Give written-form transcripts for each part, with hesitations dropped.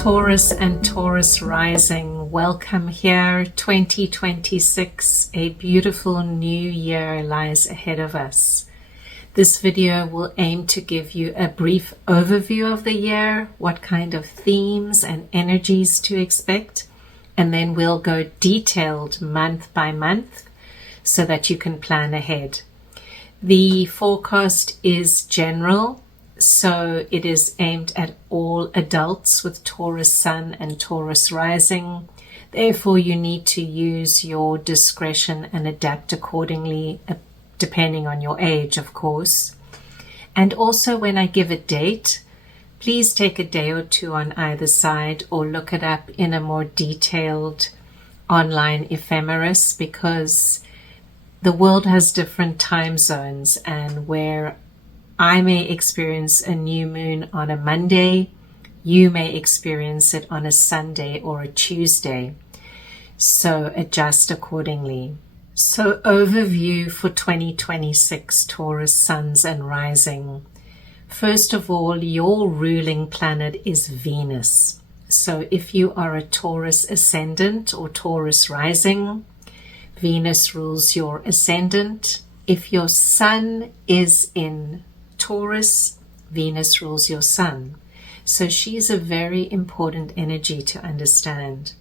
Taurus and Taurus rising, welcome here. 2026, a beautiful new year lies ahead of us. This video will aim to give you a brief overview of the year, what kind of themes and energies to expect, and then we'll go detailed month by month so that you can plan ahead. The forecast is general, so it is aimed at all adults with Taurus Sun and Taurus rising. Therefore, you need to use your discretion and adapt accordingly, depending on your age, of course. And also, when I give a date, please take a day or two on either side or look it up in a more detailed online ephemeris, because the world has different time zones, and where I may experience a new moon on a Monday, you may experience it on a Sunday or a Tuesday. So adjust accordingly. So overview for 2026 Taurus Suns and Rising. First of all, your ruling planet is Venus. So if you are a Taurus ascendant or Taurus rising, Venus rules your ascendant. If your sun is in Taurus, Venus rules your sun. So she's a very important energy to understand.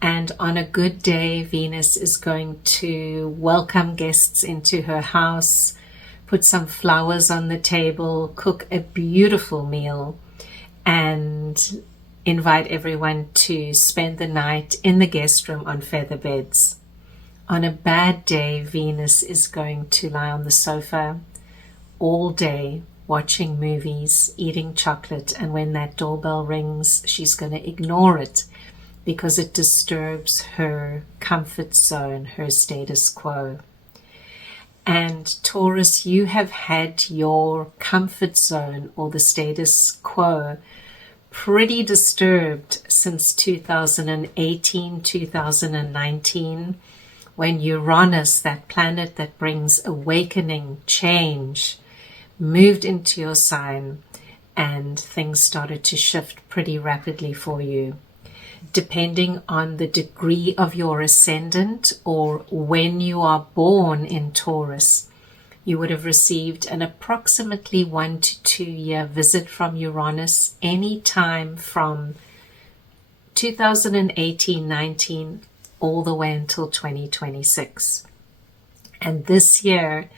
And on a good day, Venus is going to welcome guests into her house, put some flowers on the table, cook a beautiful meal, and invite everyone to spend the night in the guest room on feather beds. On a bad day, Venus is going to lie on the sofa all day, watching movies, eating chocolate, and when that doorbell rings, she's going to ignore it because it disturbs her comfort zone, her status quo. And Taurus, you have had your comfort zone or the status quo pretty disturbed since 2018, 2019, when Uranus, that planet that brings awakening, change, moved into your sign, and things started to shift pretty rapidly for you. Depending on the degree of your ascendant or when you are born in Taurus, you would have received an approximately 1 to 2 year visit from Uranus any time from 2018-19 all the way until 2026. And this year,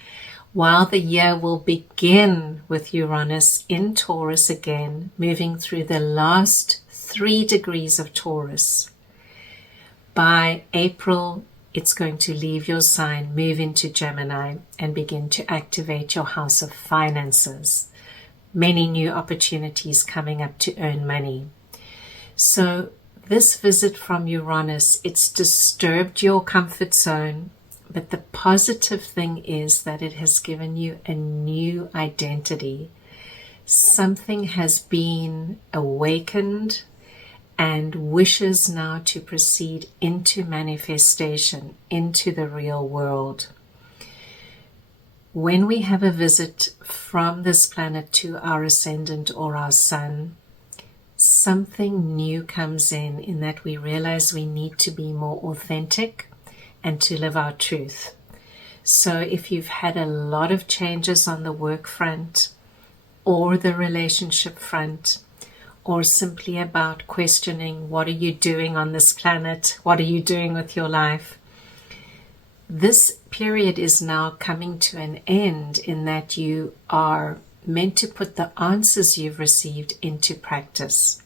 while the year will begin with Uranus in Taurus again, moving through the last 3 degrees of Taurus, by April, it's going to leave your sign, move into Gemini, and begin to activate your house of finances. Many new opportunities coming up to earn money. So this visit from Uranus, it's disturbed your comfort zone. But the positive thing is that it has given you a new identity. Something has been awakened and wishes now to proceed into manifestation, into the real world. When we have a visit from this planet to our ascendant or our sun, something new comes in that we realize we need to be more authentic and to live our truth. So if you've had a lot of changes on the work front or the relationship front, or simply about questioning, what are you doing on this planet? What are you doing with your life? This period is now coming to an end in that you are meant to put the answers you've received into practice.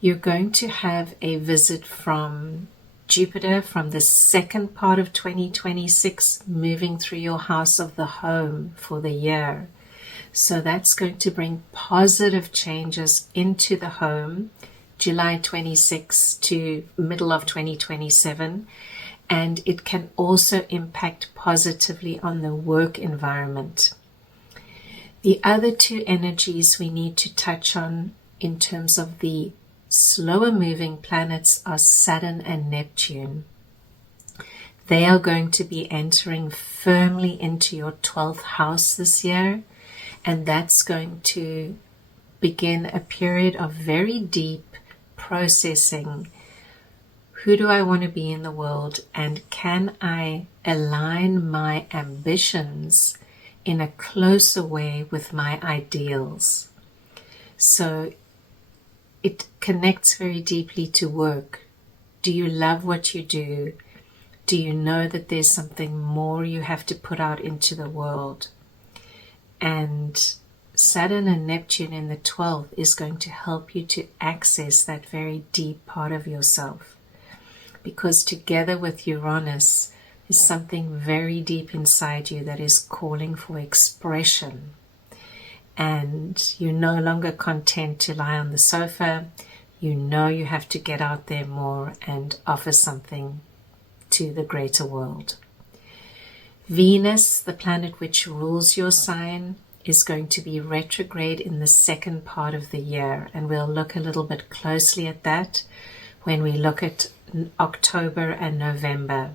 You're going to have a visit from Jupiter from the second part of 2026, moving through your house of the home for the year. So that's going to bring positive changes into the home, July 26 to middle of 2027. And it can also impact positively on the work environment. The other 2 energies we need to touch on in terms of the slower moving planets are Saturn and Neptune. They are going to be entering firmly into your 12th house this year, and that's going to begin a period of very deep processing. Who do I want to be in the world, and can I align my ambitions in a closer way with my ideals? So it connects very deeply to work. Do you love what you do? Do you know that there's something more you have to put out into the world? And Saturn and Neptune in the 12th is going to help you to access that very deep part of yourself. Because together with Uranus is something very deep inside you that is calling for expression. And you're no longer content to lie on the sofa. You know you have to get out there more and offer something to the greater world. Venus, the planet which rules your sign, is going to be retrograde in the second part of the year. And we'll look a little bit closely at that when we look at October and November.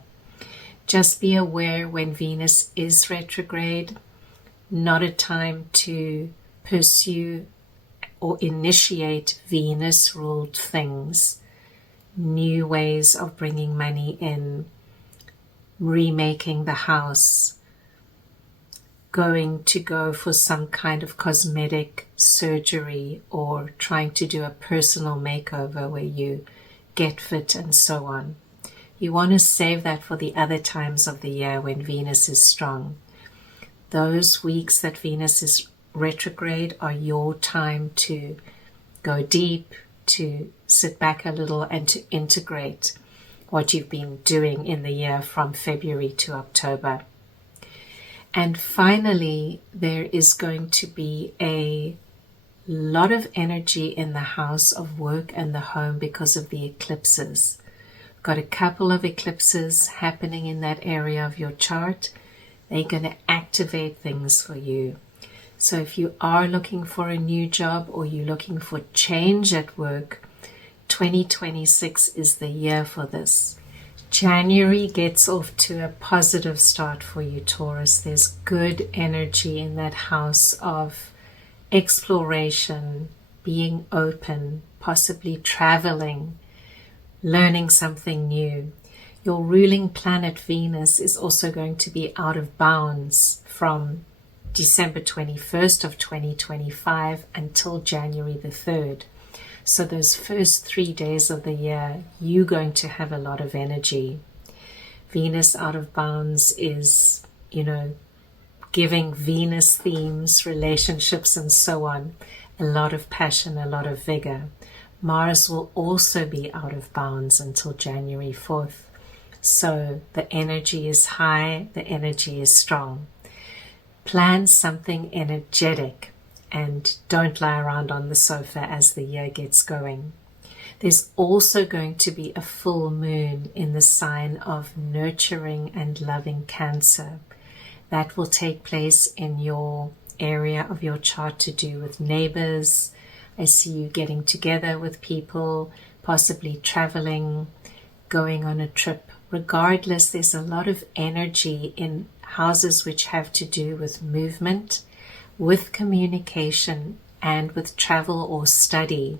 Just be aware when Venus is retrograde, not a time to pursue or initiate Venus-ruled things, new ways of bringing money in, remaking the house, go for some kind of cosmetic surgery, or trying to do a personal makeover where you get fit and so on. You want to save that for the other times of the year when Venus is strong. Those weeks that Venus is retrograde are your time to go deep, to sit back a little, and to integrate what you've been doing in the year from February to October. And finally, there is going to be a lot of energy in the house of work and the home because of the eclipses. Got a couple of eclipses happening in that area of your chart. They're going to activate things for you. So if you are looking for a new job or you're looking for change at work, 2026 is the year for this. January gets off to a positive start for you, Taurus. There's good energy in that house of exploration, being open, possibly traveling, learning something new. Your ruling planet Venus is also going to be out of bounds from December 21st of 2025 until January the 3rd. So those first 3 days of the year, you're going to have a lot of energy. Venus out of bounds is, giving Venus themes, relationships, and so on, a lot of passion, a lot of vigor. Mars will also be out of bounds until January 4th. So the energy is high, the energy is strong. Plan something energetic and don't lie around on the sofa as the year gets going. There's also going to be a full moon in the sign of nurturing and loving Cancer. That will take place in your area of your chart to do with neighbors. I see you getting together with people, possibly traveling, going on a trip. Regardless, there's a lot of energy in houses which have to do with movement, with communication, and with travel or study.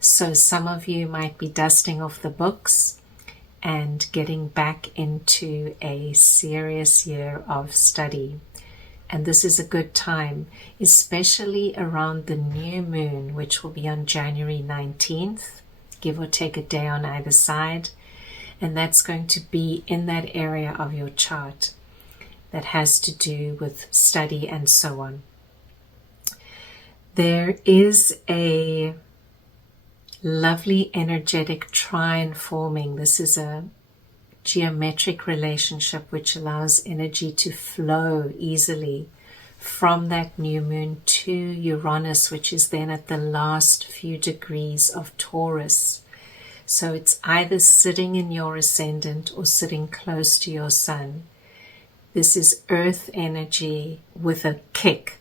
So some of you might be dusting off the books and getting back into a serious year of study. And this is a good time, especially around the new moon, which will be on January 19th, give or take a day on either side. And that's going to be in that area of your chart that has to do with study and so on. There is a lovely energetic trine forming. This is a geometric relationship which allows energy to flow easily from that new moon to Uranus, which is then at the last few degrees of Taurus. So it's either sitting in your ascendant or sitting close to your sun. This is earth energy with a kick.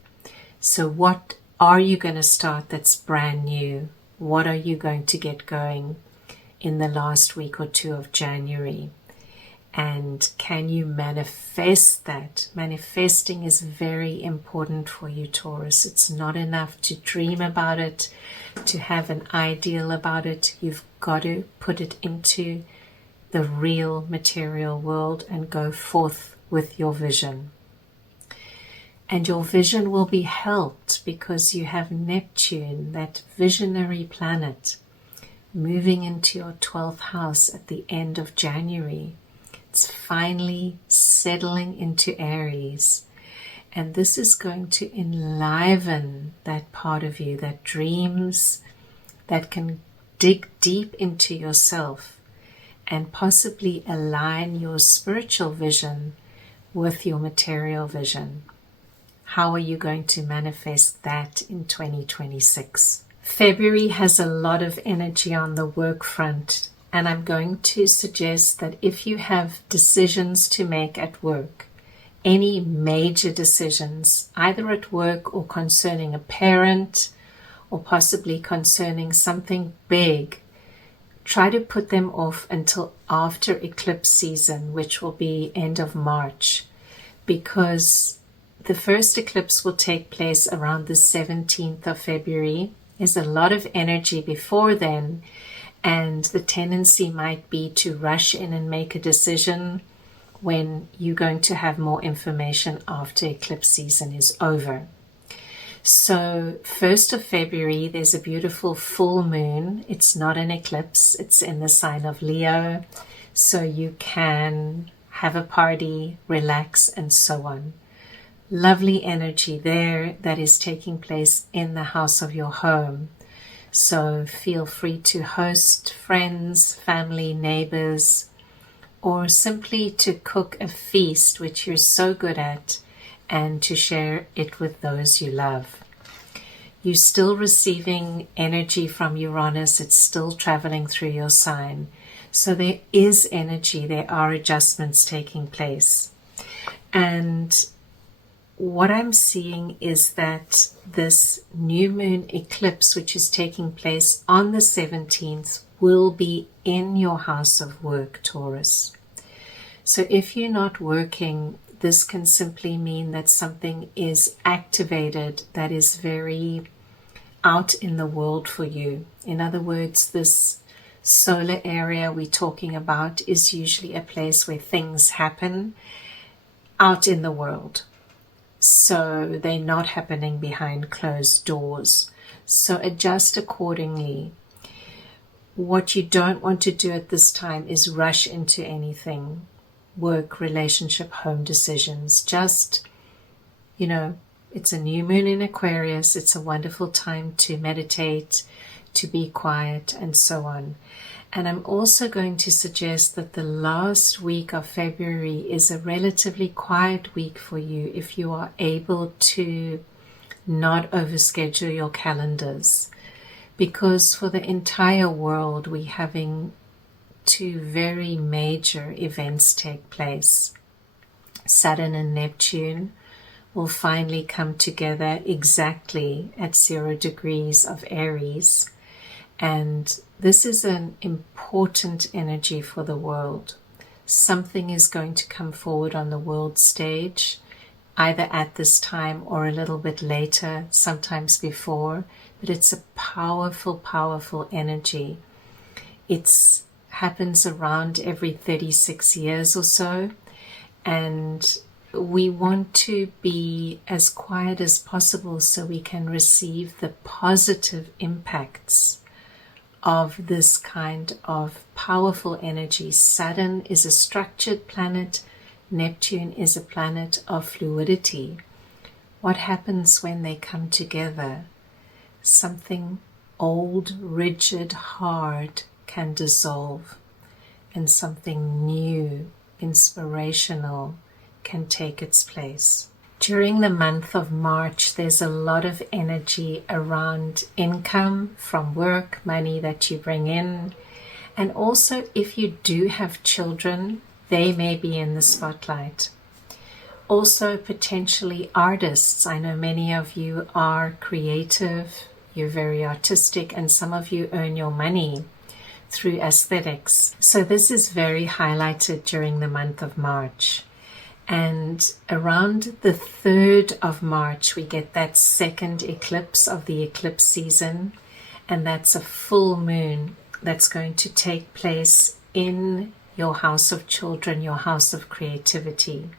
So what are you going to start that's brand new? What are you going to get going in the last week or two of January? And can you manifest that? Manifesting is very important for you, Taurus. It's not enough to dream about it, to have an ideal about it. You've got to put it into the real material world and go forth with your vision. And your vision will be helped because you have Neptune, that visionary planet, moving into your 12th house at the end of January. It's finally settling into Aries. And this is going to enliven that part of you that dreams, that can dig deep into yourself and possibly align your spiritual vision with your material vision. How are you going to manifest that in 2026? February has a lot of energy on the work front, and I'm going to suggest that if you have decisions to make at work, any major decisions, either at work or concerning a parent or possibly concerning something big, try to put them off until after eclipse season, which will be end of March, because the first eclipse will take place around the 17th of February. There's a lot of energy before then, and the tendency might be to rush in and make a decision when you're going to have more information after eclipse season is over. So 1st of February, there's a beautiful full moon. It's not an eclipse. It's in the sign of Leo. So you can have a party, relax, and so on. Lovely energy there that is taking place in the house of your home. So feel free to host friends, family, neighbors, or simply to cook a feast, which you're so good at, and to share it with those you love. You're still receiving energy from Uranus. It's still traveling through your sign. So there is energy. There are adjustments taking place. And what I'm seeing is that this new moon eclipse, which is taking place on the 17th, will be in your house of work, Taurus. So if you're not working, this can simply mean that something is activated that is very out in the world for you. In other words, this solar area we're talking about is usually a place where things happen out in the world. So they're not happening behind closed doors. So adjust accordingly. What you don't want to do at this time is rush into anything. Work, relationship, home decisions. Just, it's a new moon in Aquarius. It's a wonderful time to meditate, to be quiet, and so on. And I'm also going to suggest that the last week of February is a relatively quiet week for you if you are able to not overschedule your calendars. Because for the entire world, we're having two very major events take place. Saturn and Neptune will finally come together exactly at 0 degrees of Aries. And this is an important energy for the world. Something is going to come forward on the world stage, either at this time or a little bit later, sometimes before. But it's a powerful, powerful energy. It happens around every 36 years or so. And we want to be as quiet as possible so we can receive the positive impacts of this kind of powerful energy. Saturn is a structured planet. Neptune is a planet of fluidity. What happens when they come together? Something old, rigid, hard can dissolve, and something new, inspirational can take its place. During the month of March, there's a lot of energy around income from work, money that you bring in. And also, if you do have children, they may be in the spotlight. Also, potentially artists. I know many of you are creative, you're very artistic, and some of you earn your money through aesthetics. So this is very highlighted during the month of March. And around the 3rd of March, we get that second eclipse of the eclipse season. And that's a full moon that's going to take place in your house of children, your house of creativity.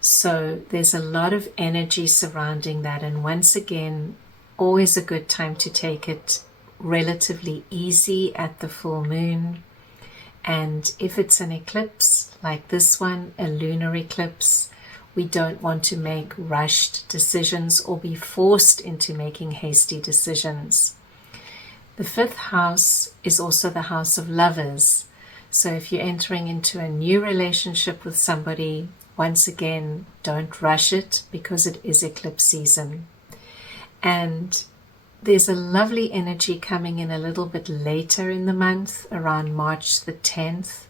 So there's a lot of energy surrounding that. And once again, always a good time to take it relatively easy at the full moon. And if it's an eclipse like this one, a lunar eclipse, we don't want to make rushed decisions or be forced into making hasty decisions. The 5th house is also the house of lovers. So if you're entering into a new relationship with somebody, once again, don't rush it because it is eclipse season. And there's a lovely energy coming in a little bit later in the month, around March the 10th,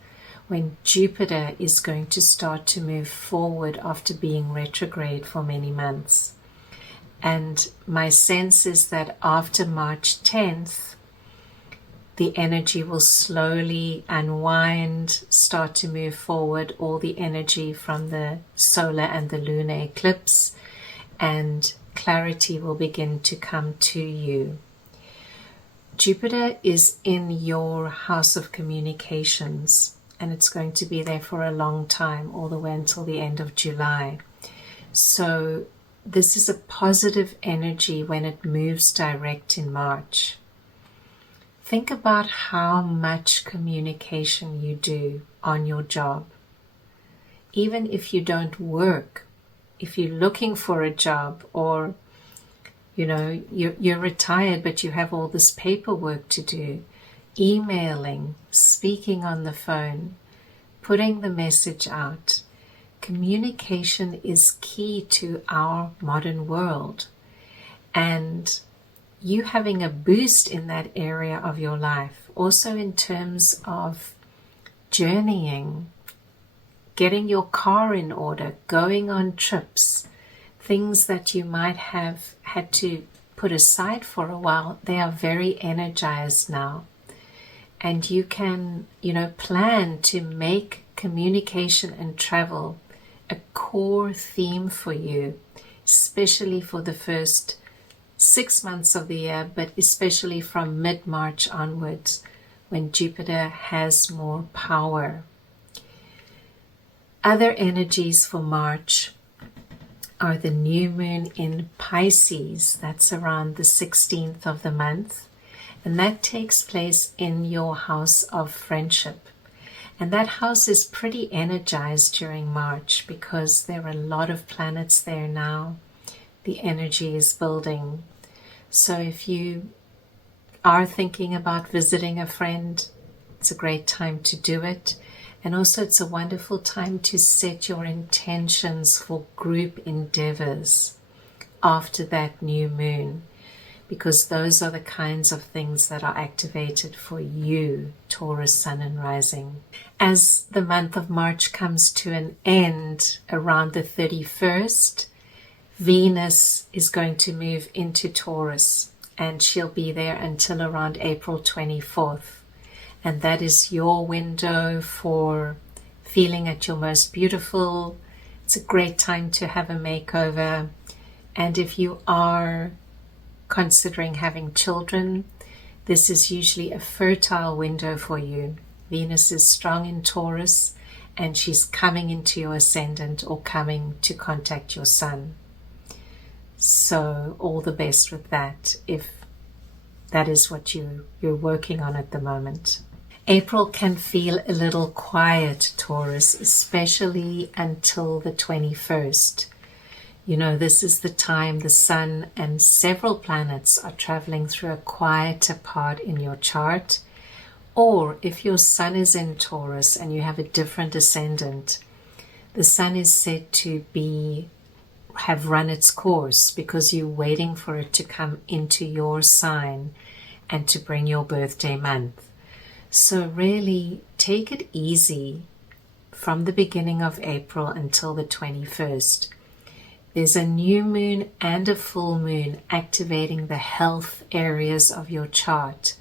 when Jupiter is going to start to move forward after being retrograde for many months. And my sense is that after March 10th, the energy will slowly unwind, start to move forward, all the energy from the solar and the lunar eclipse, and clarity will begin to come to you. Jupiter is in your house of communications, and it's going to be there for a long time, all the way until the end of July. So this is a positive energy when it moves direct in March. Think about how much communication you do on your job. Even if you don't work, if you're looking for a job, or you're retired but you have all this paperwork to do, emailing, speaking on the phone, putting the message out. Communication is key to our modern world. And you having a boost in that area of your life, also in terms of journeying, getting your car in order, going on trips, things that you might have had to put aside for a while, they are very energized now. And you can, plan to make communication and travel a core theme for you, especially for the first 6 months of the year, but especially from mid-March onwards, when Jupiter has more power. Other energies for March are the new moon in Pisces. That's around the 16th of the month. And that takes place in your house of friendship. And that house is pretty energized during March because there are a lot of planets there now. The energy is building. So if you are thinking about visiting a friend, it's a great time to do it. And also it's a wonderful time to set your intentions for group endeavors after that new moon, because those are the kinds of things that are activated for you, Taurus Sun and Rising. As the month of March comes to an end around the 31st, Venus is going to move into Taurus, and she'll be there until around April 24th. And that is your window for feeling at your most beautiful. It's a great time to have a makeover. And if you are considering having children, this is usually a fertile window for you. Venus is strong in Taurus, and she's coming into your ascendant or coming to contact your sun. So all the best with that, if that is what you're working on at the moment. April can feel a little quiet, Taurus, especially until the 21st. This is the time the sun and several planets are traveling through a quieter part in your chart. Or if your sun is in Taurus and you have a different ascendant, the sun is said to have run its course because you're waiting for it to come into your sign and to bring your birthday month. So really take it easy from the beginning of April until the 21st. There's a new moon and a full moon activating the health areas of your chart.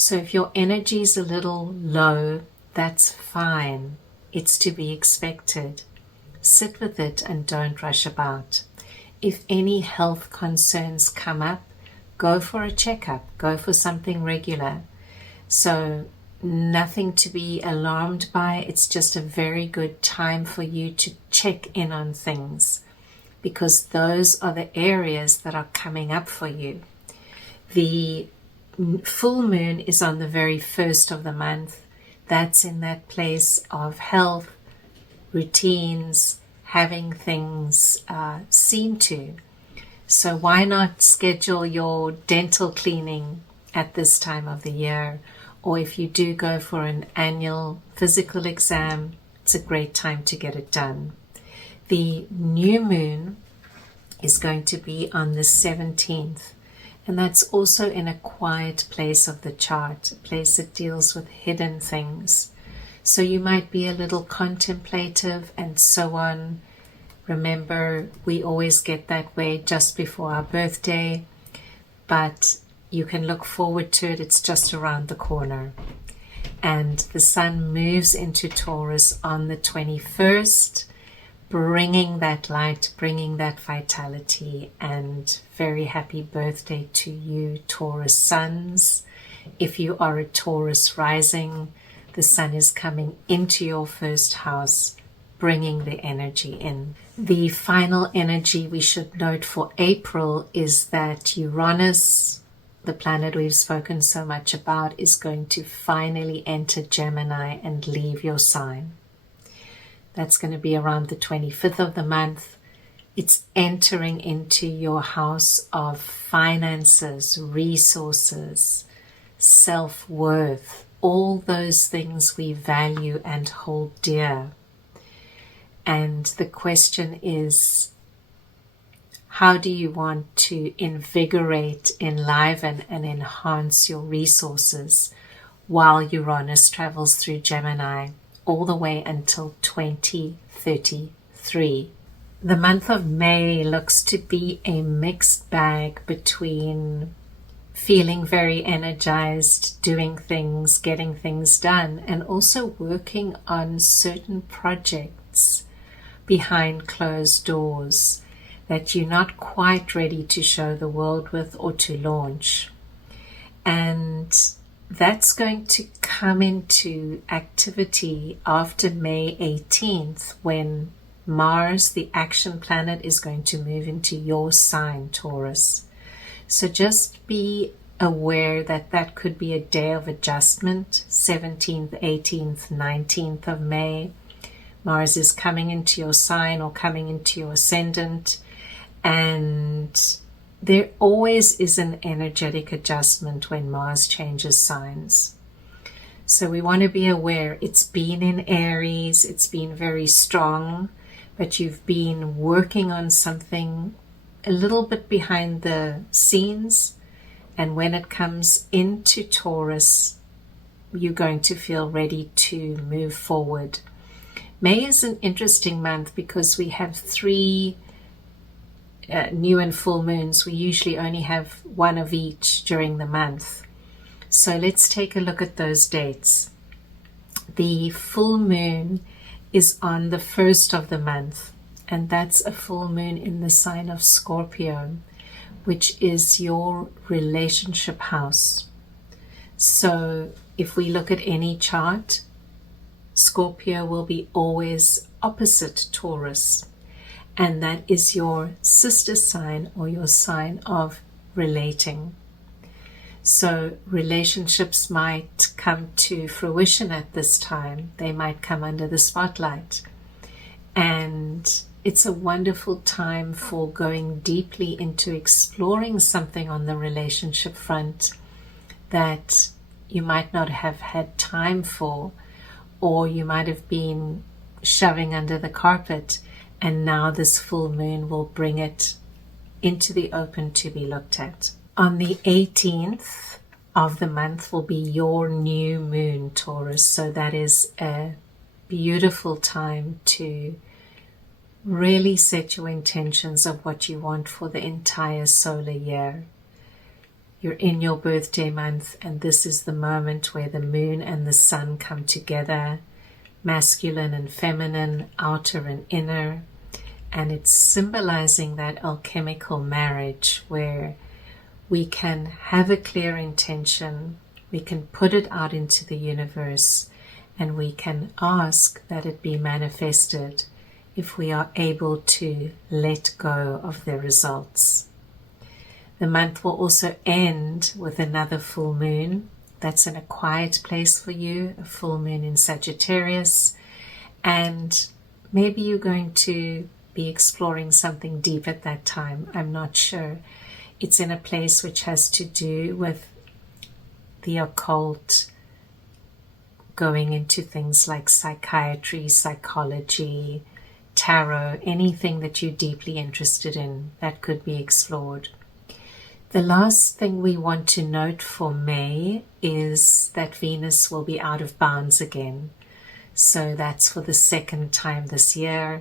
So if your energy is a little low, that's fine. It's to be expected. Sit with it and don't rush about. If any health concerns come up, go for a checkup, go for something regular. So nothing to be alarmed by. It's just a very good time for you to check in on things, because those are the areas that are coming up for you. The full moon is on the very first of the month. That's in that place of health, routines, having things seen to. So why not schedule your dental cleaning at this time of the year? Or if you do go for an annual physical exam, it's a great time to get it done. The new moon is going to be on the 17th. And that's also in a quiet place of the chart, a place that deals with hidden things. So you might be a little contemplative and so on. Remember, we always get that way just before our birthday, but you can look forward to it. It's just around the corner. And the sun moves into Taurus on the 21st, bringing that light, bringing that vitality, and very happy birthday to you, Taurus suns. If you are a Taurus rising, the sun is coming into your first house, bringing the energy in. The final energy we should note for April is that Uranus, the planet we've spoken so much about, is going to finally enter Gemini and leave your sign. That's going to be around the 25th of the month. It's entering into your house of finances, resources, self-worth, all those things we value and hold dear. And the question is, how do you want to invigorate, enliven, and enhance your resources while Uranus travels through Gemini all the way until 2033? The month of May looks to be a mixed bag between feeling very energized, doing things, getting things done, and also working on certain projects behind closed doors that you're not quite ready to show the world with or to launch. And that's going to come into activity after May 18th, when Mars, the action planet, is going to move into your sign, Taurus. So just be aware that that could be a day of adjustment, 17th, 18th, 19th of May. Mars is coming into your sign or coming into your ascendant, and there always is an energetic adjustment when Mars changes signs. So we want to be aware. It's been in Aries, it's been very strong, but you've been working on something a little bit behind the scenes, and when it comes into Taurus, you're going to feel ready to move forward. May is an interesting month because we have 3 new and full moons. We usually only have one of each during the month. So let's take a look at those dates. The full moon is on the 1st of the month, and that's a full moon in the sign of Scorpio, which is your relationship house. So if we look at any chart, Scorpio will be always opposite Taurus, and that is your sister sign or your sign of relating. So relationships might come to fruition at this time. They might come under the spotlight, and it's a wonderful time for going deeply into exploring something on the relationship front that you might not have had time for, or you might have been shoving under the carpet, and now this full moon will bring it into the open to be looked at. On the 18th of the month will be your new moon, Taurus, so that is a beautiful time to really set your intentions of what you want for the entire solar year. You're in your birthday month, and this is the moment where the moon and the sun come together, masculine and feminine, outer and inner, and it's symbolizing that alchemical marriage where we can have a clear intention, we can put it out into the universe, and we can ask that it be manifested if we are able to let go of the results. The month will also end with another full moon. That's in a quiet place for you, a full moon in Sagittarius. And maybe you're going to be exploring something deep at that time. I'm not sure. It's in a place which has to do with the occult, going into things like psychiatry, psychology, tarot, anything that you're deeply interested in that could be explored. The last thing we want to note for May is that Venus will be out of bounds again. So that's for the second time this year.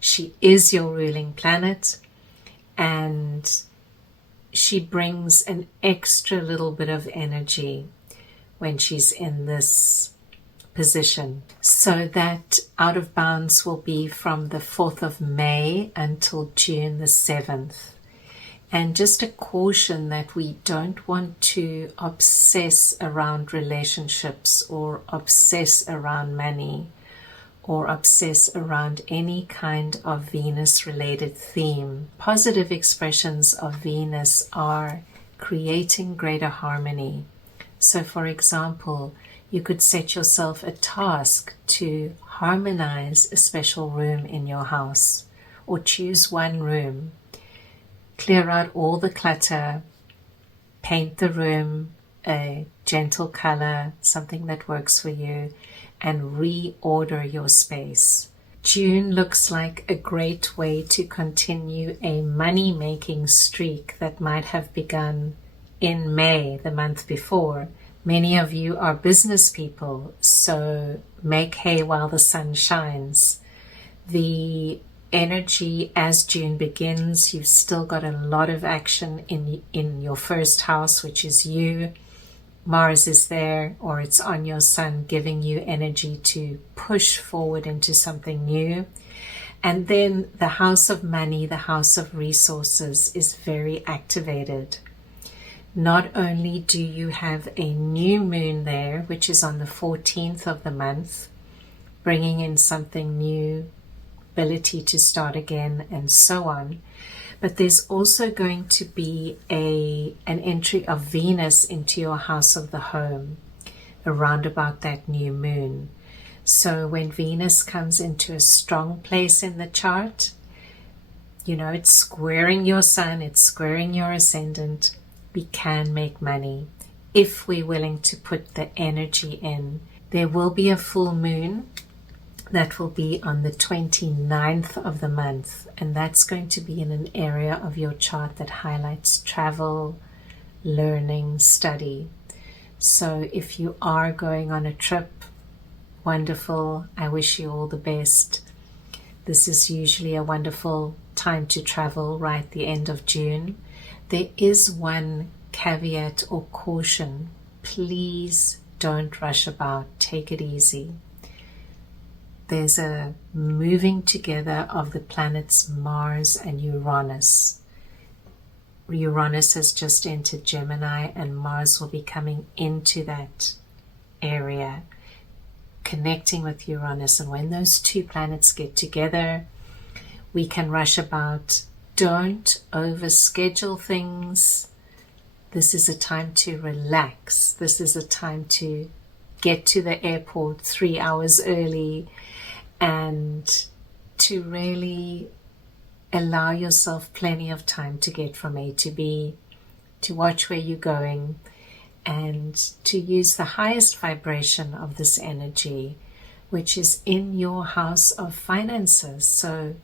She is your ruling planet, and she brings an extra little bit of energy when she's in this position. So that out of bounds will be from the 4th of May until June the 7th. And just a caution that we don't want to obsess around relationships or obsess around money or obsess around any kind of Venus-related theme. Positive expressions of Venus are creating greater harmony. So, for example, you could set yourself a task to harmonize a special room in your house, or choose one room. Clear out all the clutter, paint the room a gentle color, something that works for you, and reorder your space. June looks like a great way to continue a money-making streak that might have begun in May, the month before. Many of you are business people, so make hay while the sun shines. The energy as June begins, you've still got a lot of action in your first house, which is you. Mars is there, or it's on your sun, giving you energy to push forward into something new. And then the house of money, the house of resources, is very activated. Not only do you have a new moon there, which is on the 14th of the month, bringing in something new, ability to start again, and so on, but there's also going to be an entry of Venus into your house of the home around about that new moon. So when Venus comes into a strong place in the chart, you know, it's squaring your sun, it's squaring your ascendant. We can make money if we're willing to put the energy in. There will be a full moon that will be on the 29th of the month, and that's going to be in an area of your chart that highlights travel, learning, study. So if you are going on a trip, wonderful, I wish you all the best. This is usually a wonderful time to travel, right at the end of June. There is one caveat or caution. Please don't rush about. Take it easy. There's a moving together of the planets Mars and Uranus. Uranus has just entered Gemini, and Mars will be coming into that area, connecting with Uranus. And when those two planets get together, we can rush about. Don't overschedule things. This is a time to relax. This is a time to get to the airport 3 hours early and to really allow yourself plenty of time to get from A to B, to watch where you're going, and to use the highest vibration of this energy, which is in your house of finances. So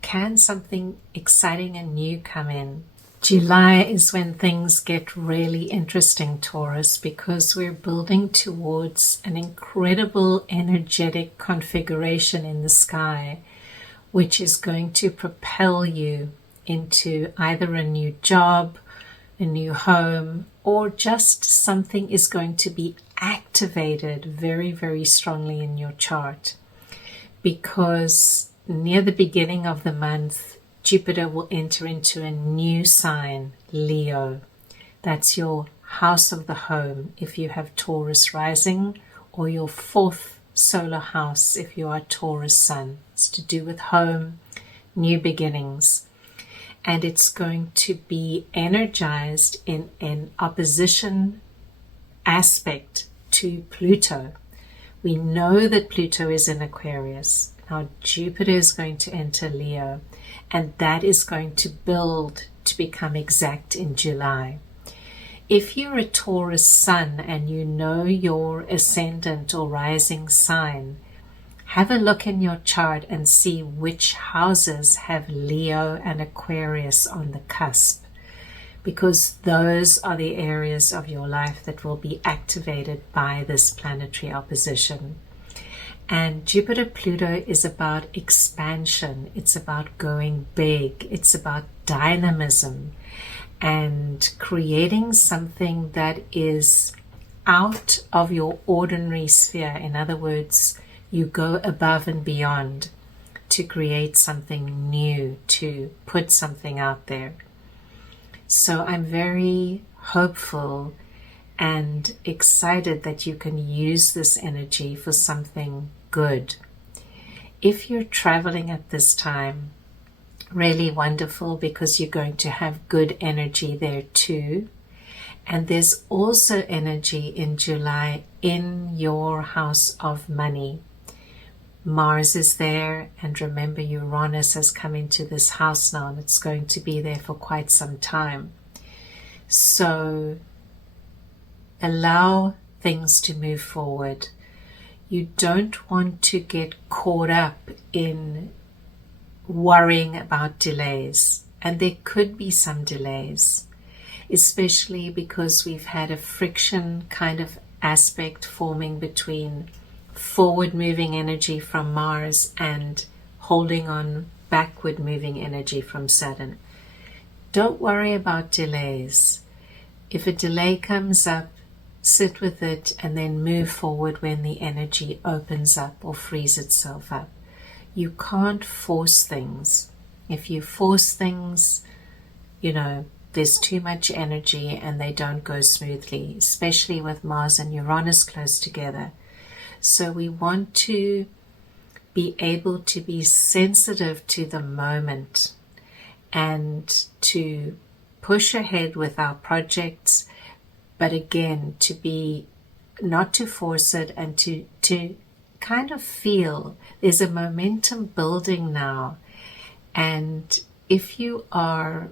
can something exciting and new come in? July is when things get really interesting, Taurus, because we're building towards an incredible energetic configuration in the sky, which is going to propel you into either a new job, a new home, or just something is going to be activated very, very strongly in your chart, because near the beginning of the month, Jupiter will enter into a new sign, Leo. That's your house of the home if you have Taurus rising, or your fourth solar house if you are Taurus sun. It's to do with home, new beginnings. And it's going to be energized in an opposition aspect to Pluto. We know that Pluto is in Aquarius. Now Jupiter is going to enter Leo, and that is going to build to become exact in July. If you're a Taurus sun and you know your ascendant or rising sign, have a look in your chart and see which houses have Leo and Aquarius on the cusp, because those are the areas of your life that will be activated by this planetary opposition. And Jupiter-Pluto is about expansion. It's about going big. It's about dynamism and creating something that is out of your ordinary sphere. In other words, you go above and beyond to create something new, to put something out there. So I'm very hopeful and excited that you can use this energy for something good. If you're traveling at this time, really wonderful, because you're going to have good energy there too. And there's also energy in July in your house of money. Mars is there, and remember Uranus has come into this house now, and it's going to be there for quite some time. So allow things to move forward. You don't want to get caught up in worrying about delays, and there could be some delays, especially because we've had a friction kind of aspect forming between forward moving energy from Mars and holding on backward moving energy from Saturn. Don't worry about delays. If a delay comes up, sit with it and then move forward when the energy opens up or frees itself up. You can't force things. If you force things, there's too much energy and they don't go smoothly, especially with Mars and Uranus close together. So we want to be able to be sensitive to the moment and to push ahead with our projects, but again, to be not to force it, and to kind of feel there's a momentum building now. And if you are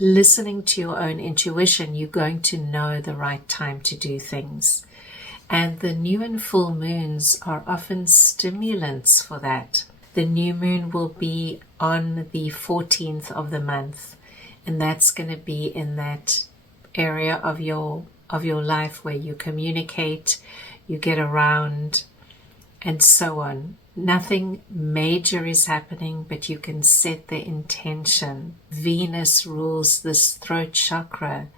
listening to your own intuition, you're going to know the right time to do things. And the new and full moons are often stimulants for that. The new moon will be on the 14th of the month, and that's going to be in that area of your life where you communicate, you get around, and so on. Nothing major is happening, but you can set the intention. Venus rules this throat chakra.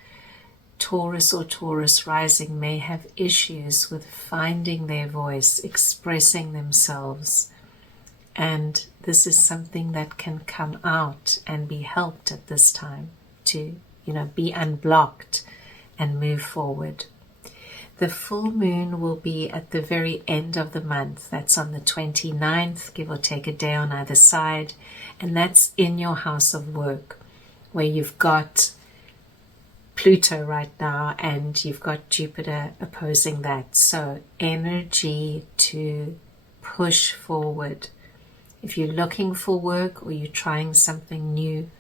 Taurus or Taurus rising may have issues with finding their voice, expressing themselves. And this is something that can come out and be helped at this time to, be unblocked and move forward. The full moon will be at the very end of the month. That's on the 29th, give or take a day on either side. And that's in your house of work, where you've got Pluto right now and you've got Jupiter opposing that. So energy to push forward. If you're looking for work or you're trying something new,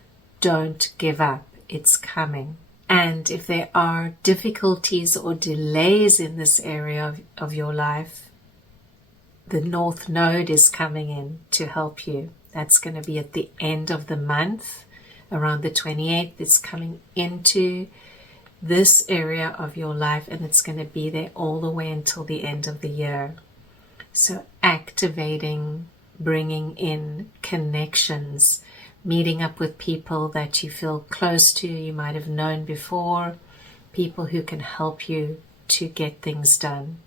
don't give up. It's coming. And if there are difficulties or delays in this area of your life, the North Node is coming in to help you. That's going to be at the end of the month, around the 28th. It's coming into this area of your life, and it's going to be there all the way until the end of the year. So activating, bringing in connections, meeting up with people that you feel close to, you might have known before, people who can help you to get things done.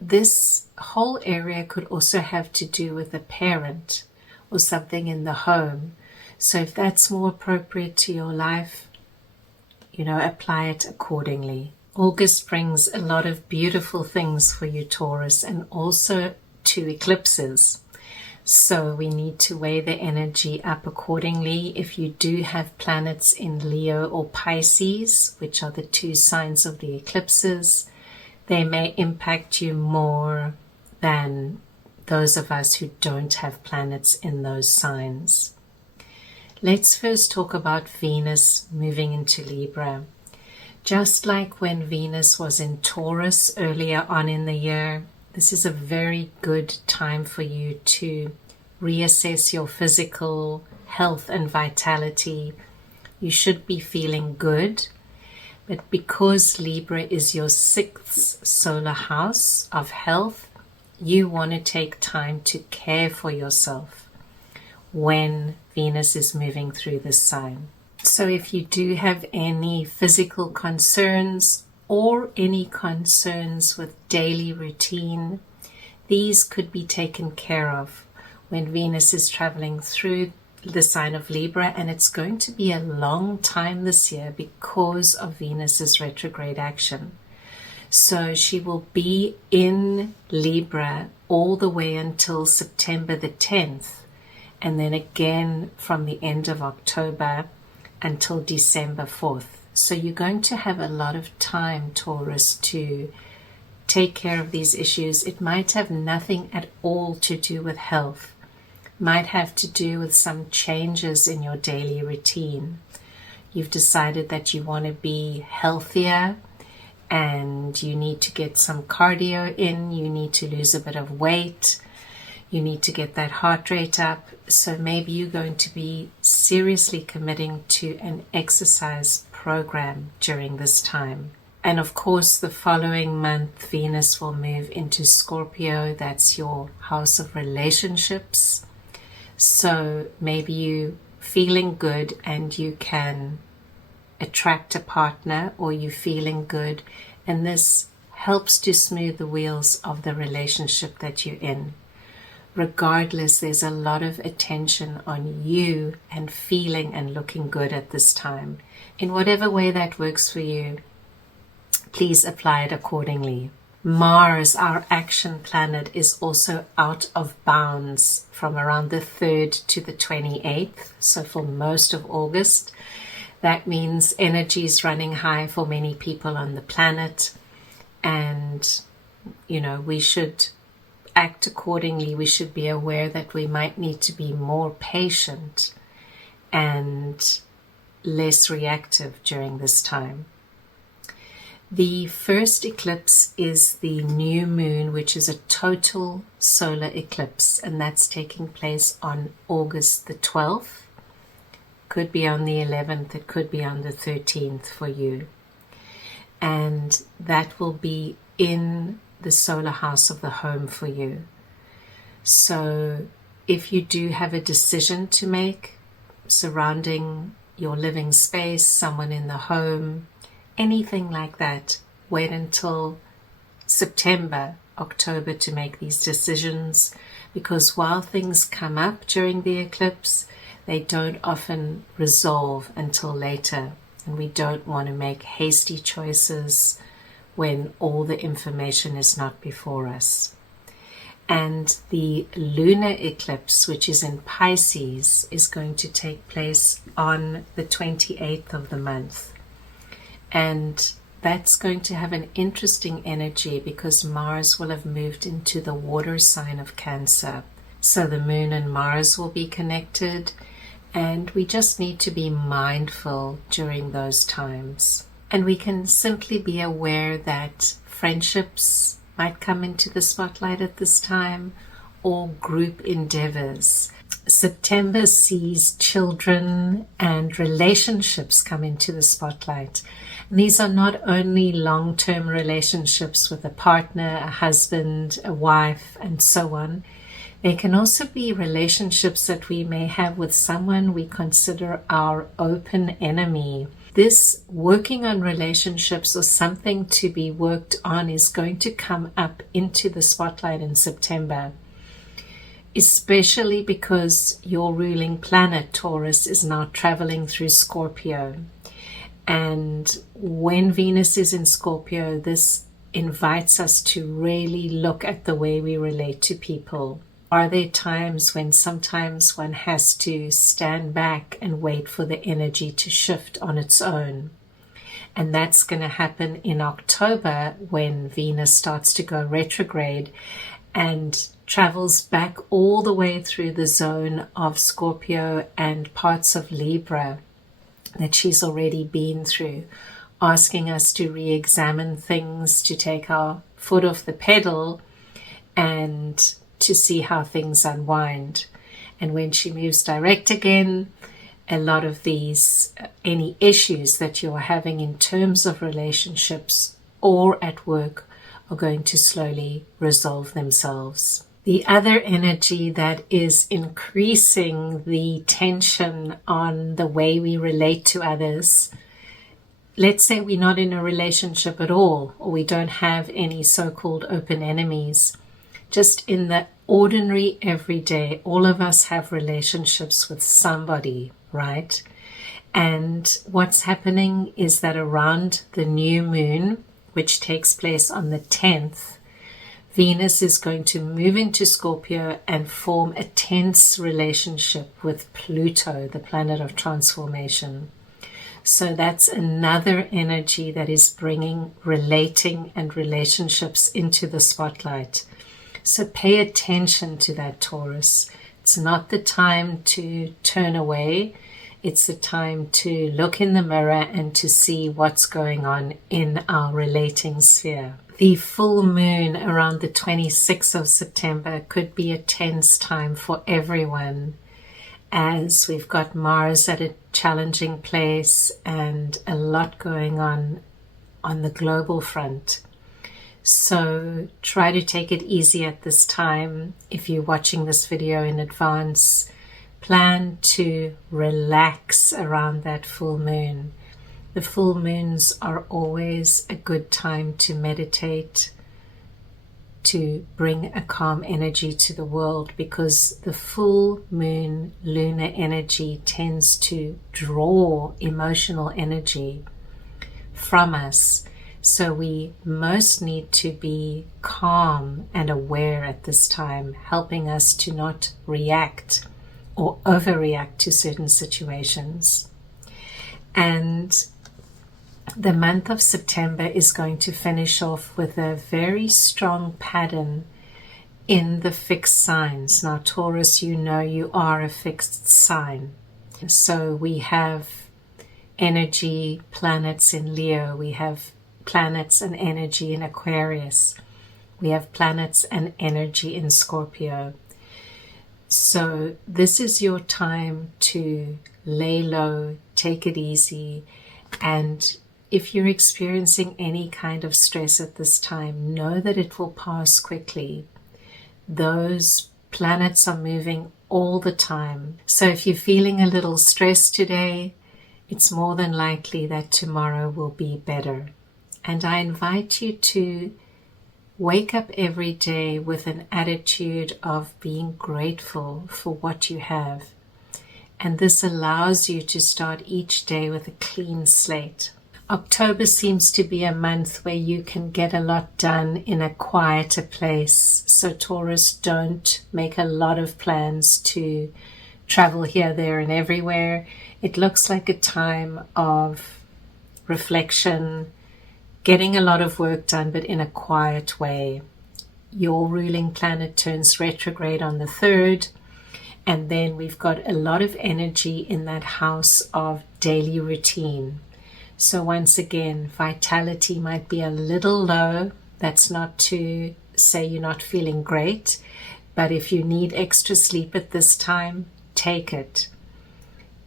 This whole area could also have to do with a parent or something in the home. So if that's more appropriate to your life, apply it accordingly. August brings a lot of beautiful things for you, Taurus, and also 2 eclipses. So we need to weigh the energy up accordingly. If you do have planets in Leo or Pisces, which are the 2 signs of the eclipses, they may impact you more than those of us who don't have planets in those signs. Let's first talk about Venus moving into Libra. Just like when Venus was in Taurus earlier on in the year, this is a very good time for you to reassess your physical health and vitality. You should be feeling good, but because Libra is your 6th solar house of health, you want to take time to care for yourself when Venus is moving through this sign. So if you do have any physical concerns or any concerns with daily routine, these could be taken care of when Venus is traveling through the sign of Libra, and it's going to be a long time this year because of Venus's retrograde action. So she will be in Libra all the way until September the 10th, and then again from the end of October until December 4th. So you're going to have a lot of time, Taurus, to take care of these issues. It might have nothing at all to do with health. Might have to do with some changes in your daily routine. You've decided that you want to be healthier and you need to get some cardio in, you need to lose a bit of weight, you need to get that heart rate up. So maybe you're going to be seriously committing to an exercise program during this time. And of course, the following month, Venus will move into Scorpio. That's your house of relationships. So maybe you're feeling good and you can attract a partner, or you're feeling good, and this helps to smooth the wheels of the relationship that you're in. Regardless, there's a lot of attention on you and feeling and looking good at this time. In whatever way that works for you, please apply it accordingly. Mars, our action planet, is also out of bounds from around the 3rd to the 28th. So for most of August, that means energy is running high for many people on the planet. And, we should act accordingly. We should be aware that we might need to be more patient and less reactive during this time. The first eclipse is the new moon, which is a total solar eclipse, and that's taking place on August the 12th. Could be on the 11th, it could be on the 13th for you. And that will be in the solar house of the home for you. So if you do have a decision to make surrounding your living space, someone in the home, anything like that, wait until September, October to make these decisions, because while things come up during the eclipse, they don't often resolve until later, and we don't want to make hasty choices when all the information is not before us. And the lunar eclipse, which is in Pisces, is going to take place on the 28th of the month. And that's going to have an interesting energy because Mars will have moved into the water sign of Cancer. So the moon and Mars will be connected, and we just need to be mindful during those times. And we can simply be aware that friendships might come into the spotlight at this time, or group endeavors. September sees children and relationships come into the spotlight. And these are not only long-term relationships with a partner, a husband, a wife, and so on. They can also be relationships that we may have with someone we consider our open enemy. This working on relationships or something to be worked on is going to come up into the spotlight in September, especially because your ruling planet, Taurus, is now traveling through Scorpio. And when Venus is in Scorpio, this invites us to really look at the way we relate to people. Are there times when sometimes one has to stand back and wait for the energy to shift on its own? And that's going to happen in October when Venus starts to go retrograde and travels back all the way through the zone of Scorpio and parts of Libra that she's already been through, asking us to re-examine things, to take our foot off the pedal and to see how things unwind. And when she moves direct again, a lot of these, any issues that you're having in terms of relationships or at work are going to slowly resolve themselves. The other energy that is increasing the tension on the way we relate to others, let's say we're not in a relationship at all, or we don't have any so-called open enemies. Just in the ordinary everyday, all of us have relationships with somebody, right? And what's happening is that around the new moon, which takes place on the 10th, Venus is going to move into Scorpio and form a tense relationship with Pluto, the planet of transformation. So that's another energy that is bringing relating and relationships into the spotlight. So pay attention to that, Taurus. It's not the time to turn away. It's the time to look in the mirror and to see what's going on in our relating sphere. The full moon around the 26th of September could be a tense time for everyone, as we've got Mars at a challenging place and a lot going on the global front. So try to take it easy at this time. If you're watching this video in advance, plan to relax around that full moon. The full moons are always a good time to meditate, to bring a calm energy to the world, because the full moon lunar energy tends to draw emotional energy from us. So we most need to be calm and aware at this time, helping us to not react or overreact to certain situations. And the month of September is going to finish off with a very strong pattern in the fixed signs. Now, Taurus, you know you are a fixed sign. So we have energy planets in Leo. We have planets and energy in Aquarius. We have planets and energy in Scorpio. So this is your time to lay low, take it easy, and if you're experiencing any kind of stress at this time, know that it will pass quickly. Those planets are moving all the time. So if you're feeling a little stressed today, it's more than likely that tomorrow will be better. And I invite you to wake up every day with an attitude of being grateful for what you have. And this allows you to start each day with a clean slate. October seems to be a month where you can get a lot done in a quieter place. So Taurus, don't make a lot of plans to travel here, there, and everywhere. It looks like a time of reflection, getting a lot of work done, but in a quiet way. Your ruling planet turns retrograde on the 3rd. And then we've got a lot of energy in that house of daily routine. So once again, vitality might be a little low. That's not to say you're not feeling great, but if you need extra sleep at this time, take it.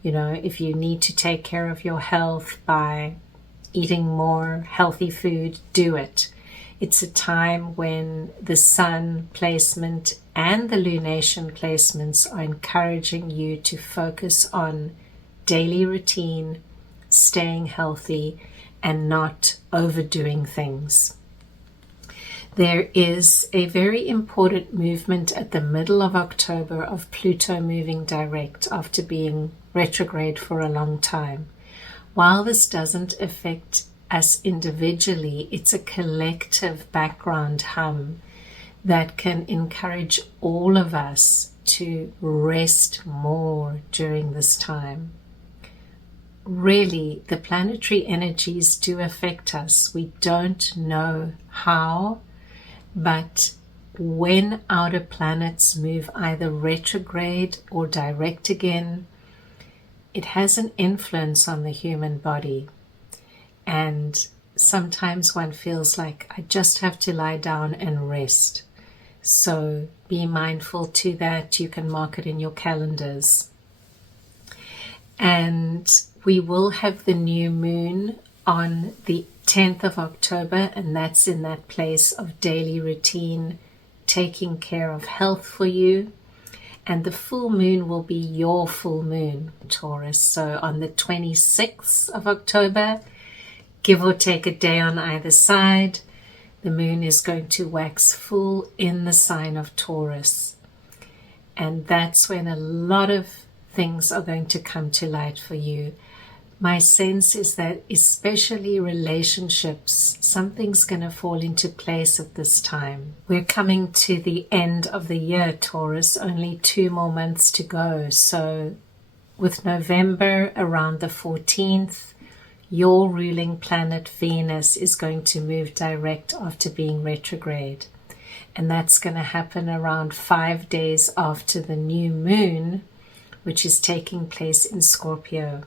You know, if you need to take care of your health by eating more healthy food, do it. It's a time when the sun placement and the lunation placements are encouraging you to focus on daily routine, staying healthy, and not overdoing things. There is a very important movement at the middle of October of Pluto moving direct after being retrograde for a long time. While this doesn't affect us individually, it's a collective background hum that can encourage all of us to rest more during this time. Really, the planetary energies do affect us. We don't know how, but when outer planets move either retrograde or direct again, it has an influence on the human body. And sometimes one feels like I just have to lie down and rest. So be mindful to that. You can mark it in your calendars. And we will have the new moon on the 10th of October, and that's in that place of daily routine, taking care of health for you. And the full moon will be your full moon, Taurus. So on the 26th of October, give or take a day on either side, the moon is going to wax full in the sign of Taurus. And that's when a lot of things are going to come to light for you. My sense is that especially relationships, something's going to fall into place at this time. We're coming to the end of the year, Taurus, only 2 more months to go. So with November around the 14th, your ruling planet Venus is going to move direct after being retrograde. And that's going to happen around 5 days after the new moon, which is taking place in Scorpio,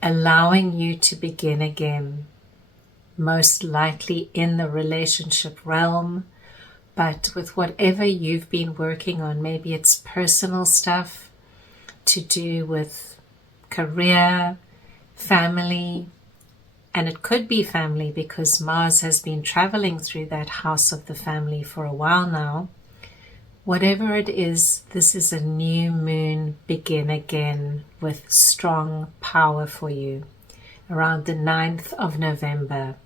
allowing you to begin again, most likely in the relationship realm, but with whatever you've been working on. Maybe it's personal stuff to do with career, family, and it could be family because Mars has been traveling through that house of the family for a while now. Whatever it is, this is a new moon begin again with strong power for you around the 9th of November.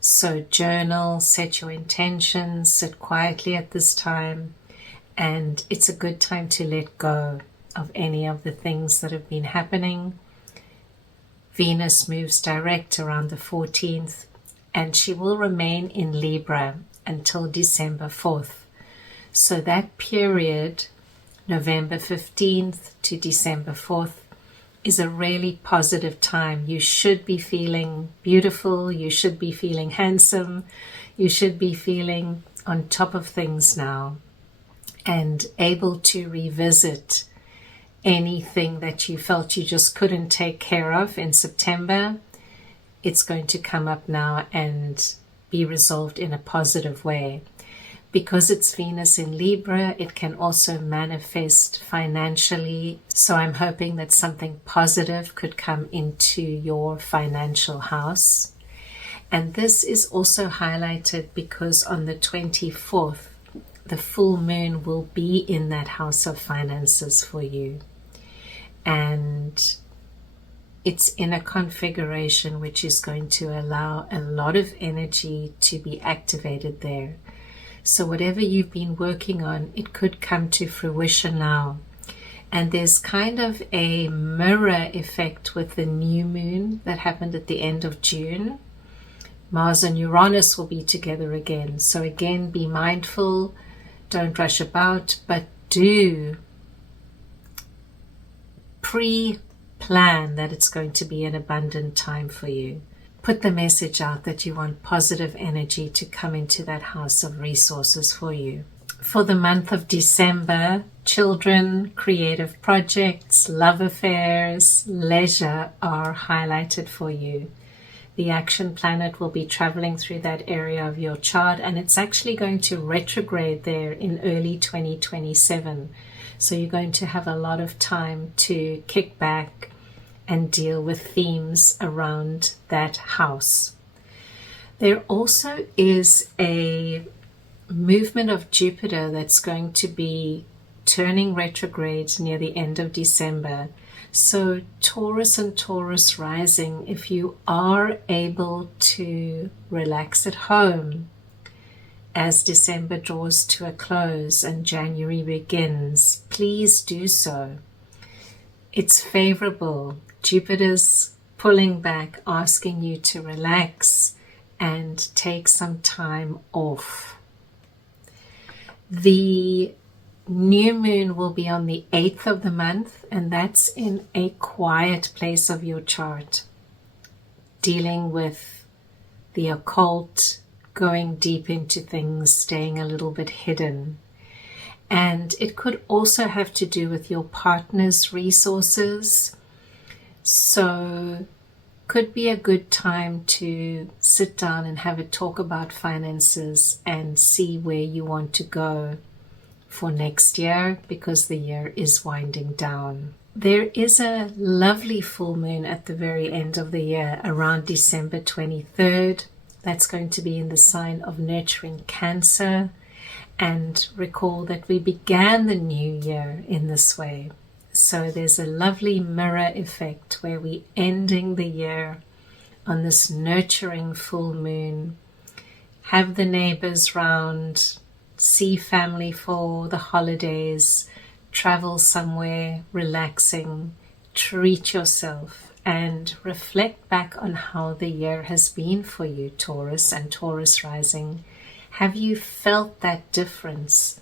So journal, set your intentions, sit quietly at this time, and it's a good time to let go of any of the things that have been happening. Venus moves direct around the 14th, and she will remain in Libra until December 4th. So that period, November 15th to December 4th, is a really positive time. You should be feeling beautiful. You should be feeling handsome. You should be feeling on top of things now and able to revisit anything that you felt you just couldn't take care of in September. It's going to come up now and be resolved in a positive way. Because it's Venus in Libra, it can also manifest financially. So I'm hoping that something positive could come into your financial house. And this is also highlighted because on the 24th, the full moon will be in that house of finances for you. And it's in a configuration which is going to allow a lot of energy to be activated there. So whatever you've been working on, it could come to fruition now. And there's kind of a mirror effect with the new moon that happened at the end of June. Mars and Uranus will be together again. So again, be mindful, don't rush about, but do pre-plan that it's going to be an abundant time for you. Put the message out that you want positive energy to come into that house of resources for you. For the month of December, children, creative projects, love affairs, leisure are highlighted for you. The action planet will be traveling through that area of your chart, and it's actually going to retrograde there in early 2027. So you're going to have a lot of time to kick back and deal with themes around that house. There also is a movement of Jupiter that's going to be turning retrograde near the end of December. So Taurus and Taurus rising, if you are able to relax at home as December draws to a close and January begins, please do so. It's favorable. Jupiter's pulling back, asking you to relax and take some time off. The new moon will be on the 8th of the month, and that's in a quiet place of your chart, dealing with the occult, going deep into things, staying a little bit hidden. And it could also have to do with your partner's resources. So could be a good time to sit down and have a talk about finances and see where you want to go for next year, because the year is winding down. There is a lovely full moon at the very end of the year, around December 23rd. That's going to be in the sign of nurturing Cancer. And recall that we began the new year in this way. So there's a lovely mirror effect where we're ending the year on this nurturing full moon. Have the neighbors round, see family for the holidays, travel somewhere relaxing, treat yourself, and reflect back on how the year has been for you, Taurus and Taurus rising. Have you felt that difference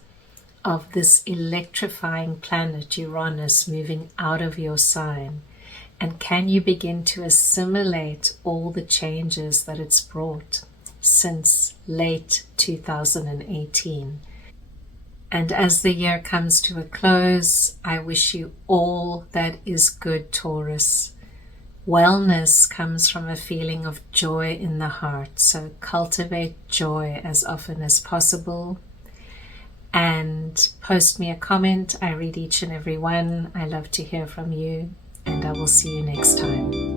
of this electrifying planet Uranus moving out of your sign? And can you begin to assimilate all the changes that it's brought since late 2018? And as the year comes to a close, I wish you all that is good, Taurus. Wellness comes from a feeling of joy in the heart, so cultivate joy as often as possible. And post me a comment. I read each and every one. I love to hear from you, and I will see you next time.